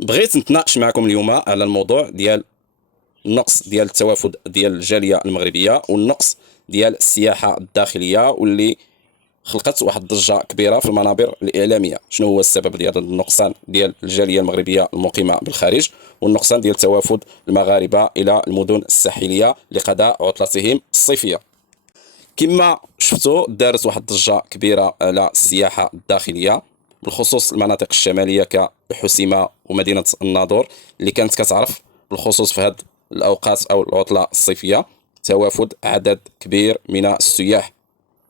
بغيت نتناقش معكم اليوم على الموضوع ديال النقص ديال التوافد ديال الجاليه المغربيه والنقص ديال السياحه الداخليه، واللي خلقت واحد الضجه كبيره في المنابر الاعلاميه. شنو هو السبب ديال النقصان ديال الجاليه المغربيه المقيمه بالخارج، والنقصان ديال توافد المغاربه الى المدن الساحليه لقضاء عطلتهم الصيفيه؟ كما شفتوا دارت واحد الضجه كبيره على السياحه الداخليه، بالخصوص المناطق الشماليه كحسيمه ومدينه الناظور، اللي كانت كتعرف بالخصوص في هذه الاوقات او العطله الصيفيه توافد عدد كبير من السياح،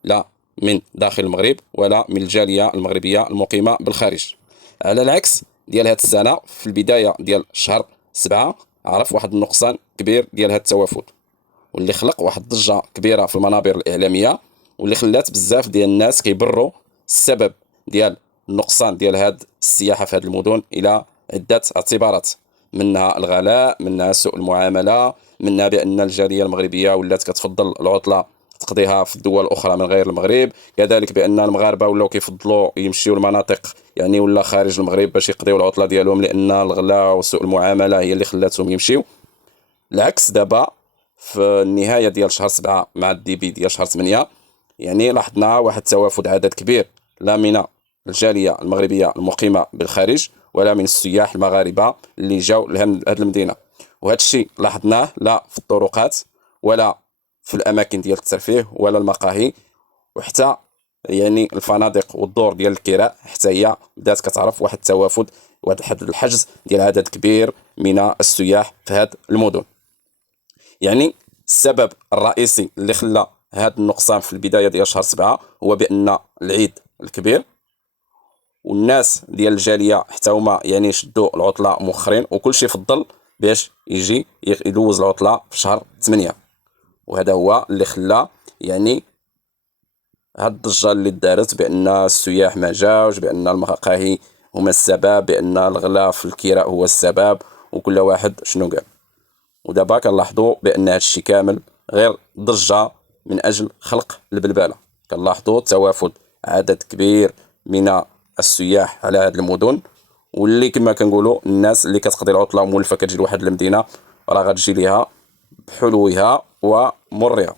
لا من داخل المغرب ولا من الجاليه المغربيه المقيمه بالخارج. على العكس ديال هذه السنه في البدايه ديال شهر 7 عرف واحد النقصان كبير ديال هذا التوافد، واللي خلق واحد الضجه كبيره في المنابر الاعلاميه، واللي خلات بزاف ديال الناس كيبروا السبب ديال النقصان ديال هاد السياحه في هاد المدن الى عده اعتبارات، منها الغلاء، منها سوء المعامله، منها بان الجاليه المغربيه ولات كتفضل العطله تقضيها في الدول الاخرى من غير المغرب، كذلك بان المغاربه ولاو كيفضلوا يمشيو لمناطق ولا خارج المغرب باش يقضيو العطله ديالهم، لان الغلاء وسوء المعامله هي اللي خلاتهم يمشيو. العكس دابا في النهايه ديال شهر 7 مع الديبي ديال شهر 8 لاحظنا واحد التوافد عدد كبير، لا من الجاليه المغربيه المقيمه بالخارج ولا من السياح المغاربه اللي جاوا لهذه المدينه. وهذا الشيء لاحظناه لا في الطرقات ولا في الاماكن ديال الترفيه ولا المقاهي، وحتى الفنادق والدور ديال الكراء حتى هي بدات كتعرف واحد التوافد، واحد الحجز ديال عدد كبير من السياح في هذه المدن. السبب الرئيسي اللي خلى هذا النقصان في البدايه ديال شهر 7 هو بان العيد الكبير، والناس ديال الجاليه حتى هما شدوا العطله مؤخرين، وكل شيء فضل باش يجي يدوز العطله في شهر 8. وهذا هو اللي خلى هاد الضجه اللي دارت بان السياح ما جاوش، بان المقاهي هما السبب، بان الغلاء في الكراء هو السبب، وكل واحد شنو قال. ودابا كنلاحظوا بان هذا الشيء كامل غير ضجه من اجل خلق البلبله. كنلاحظوا توافد عدد كبير من السياح على هذه المدن، واللي كما كنقولوا الناس اللي كتقضي العطله مولفه كتجي لواحد المدينه راه غتجي ليها بحلوها ومرها.